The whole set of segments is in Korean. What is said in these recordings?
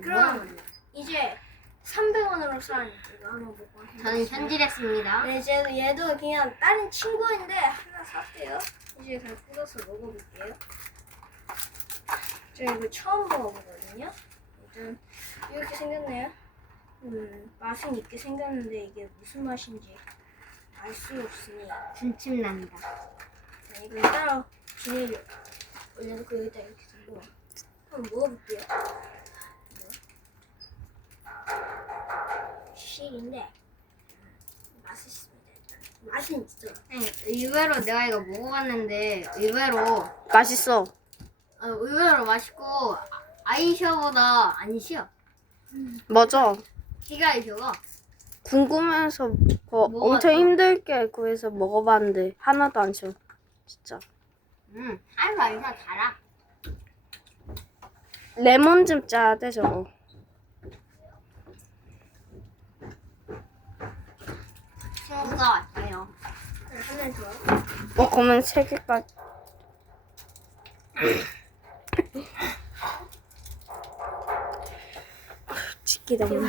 그럼 이제 300원으로 산 이거 한번 먹고 저는 현질했습니다. 네, 이제 얘도 그냥 다른 친구인데 하나 샀대요. 이제 그냥 뜯어서 먹어볼게요. 저 이거 처음 먹어보거든요. 일단 이렇게 생겼네요. 음, 맛은 있게 생겼는데 이게 무슨 맛인지 알 수 없으니 군침 난다. 자, 이거 따라 비닐로 올려놓고 여기다 이렇게 두고 한번 먹어볼게요. 이거. 시식인데 맛있습니다. 일단. 맛은 있어. 아니, 의외로 내가 이거 먹어봤는데 의외로 맛있어. 어, 의외로 맛있고 아이셔보다 안 쉬어. 맞아. 키가 아이셔가 궁금해서 뭐 뭐가 엄청 또? 힘들게 구해서 먹어봤는데 하나도 안 쉬워. 진짜. 음, 아이셔 아이셔 달아. 레몬 좀 짜야 돼 저거. 친구가 왔어요. 하나 더. 어 그러면 세 개까지. 찍기 너무.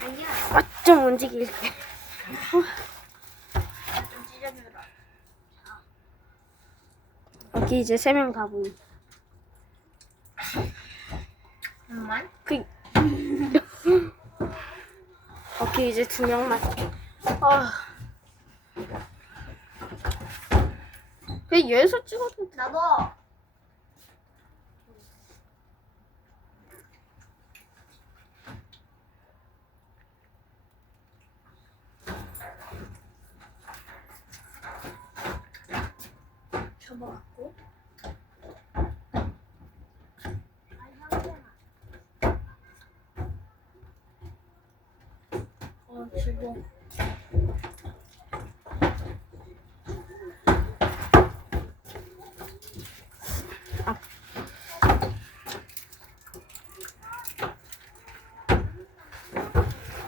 아니야. 아 좀 움직일게. 좀 찢어주라. 여기 이제 세 명 다 보이. 정말? 그. 오케이 이제 두 명만. 아. 그 얘에서 찍어도 돼. 나도. 접어갖고.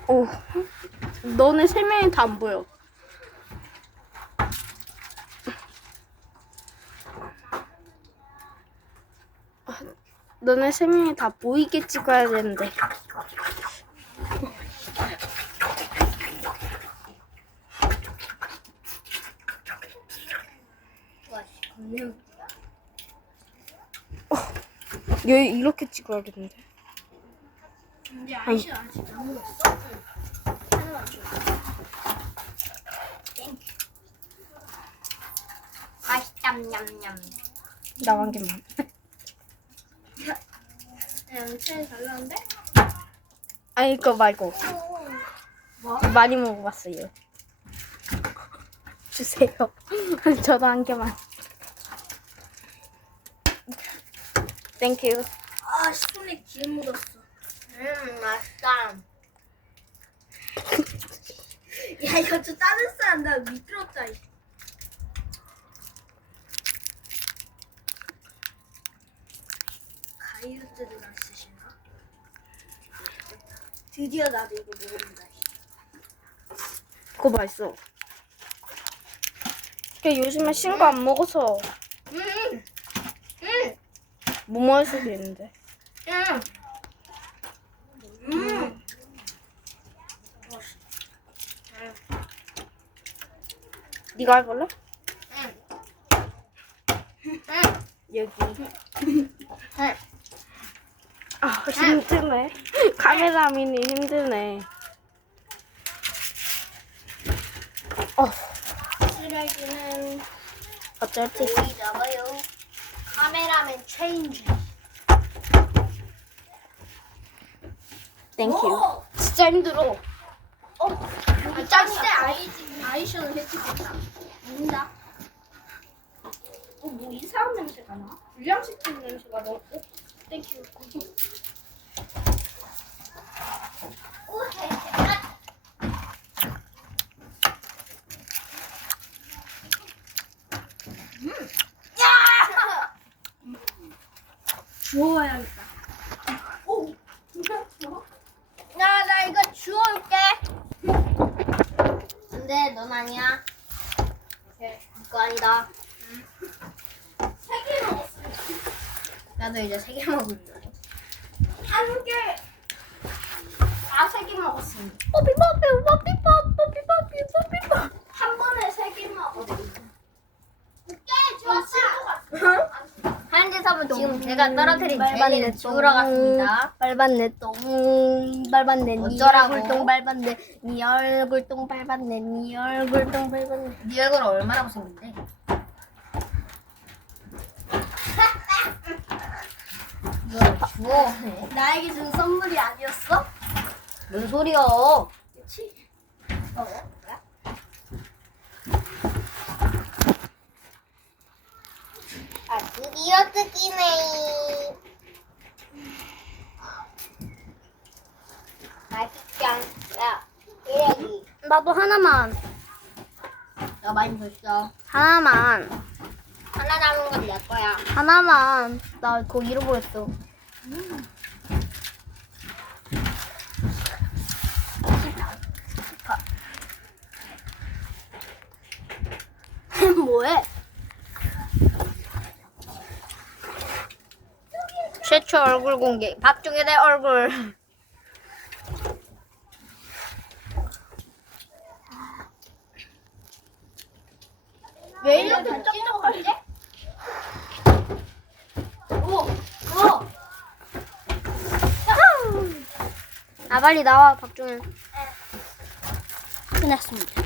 어. 너네 세 명이 다 안 보여. 아, 너네 세 명이 다 보이게 찍어야 되는데. 와, 겁나. 얘 이렇게 찍어야겠는데. 이제 아이씨 아직 안 먹었어? 하나만 줘. 맛있다, 냠냠. 나간 개만. 양채 달라는데? 아니 이거 말고 뭐? 많이 먹어봤어요. 주세요. 저도 한 개만. 땡큐. 아, 손에 기름 묻었어. 음, 맛있다. 야, 이거 좀 다른 싼다. 미끄럽다. 이. 가이드들이랑 쓰시나? 드디어 나도 이거 먹는다. 그거 맛있어. 그 요즘에 신거 안 먹어서 음, 음, 못 먹을 수도 있는데. 음. 음. 네가 해볼래? 음. 여기. 음. 아 힘드네. 카메라맨이 힘드네. 어 쓰레기는 어쩔 수 있어. 적어요. 카메라맨 체인지. 땡큐. 오! 진짜 힘들어. 어, 아, 짱대 아이 해주겠다. 먹는다. 어, 뭐 이상한 냄새가 나? 불량식품 냄새가 나. 어, 땡큐. 주워야겠다. 오, 진짜 주워? 야, 나 이거 주워올게. 근데 넌 아니야. 그거 아니다. 세개 먹었어. 나도 이제 세 개 먹으려고. 한 개. 아, 세 개 먹었습니다. 뽀삐뽀삐 뽀삐뽀 뽀삐뽀삐 뽀삐뽀. 한 번에 세 개 먹었습니다. 오케이, 좋았어. 현재 섭은 지금 제가 떨어뜨린 젤리를 지우러 갔습니다. 밟았네 똥 밟았네 니 어쩌라고? 얼굴 똥 밟았네 니 얼굴 똥 밟았네 니 얼굴 똥 밟았네 네 얼굴 얼마나 못생긴데? 뭐? 나에게 준 선물이 아니었어? 뭔 소리야? 그치? 어, 뭐야? 아 드디어 뜯기네. 맛있지 않다. 이래기. 나도 하나만 나 많이 줬어. 하나만 하나 남은 건 내 거야. 하나만 나 그거 잃어버렸어 뭐해? 최초 얼굴 공개. 박종현의 얼굴. 왜 이렇게 쩍쩍하지? 오, 오. 아 빨리 나와 박종현 끝났습니다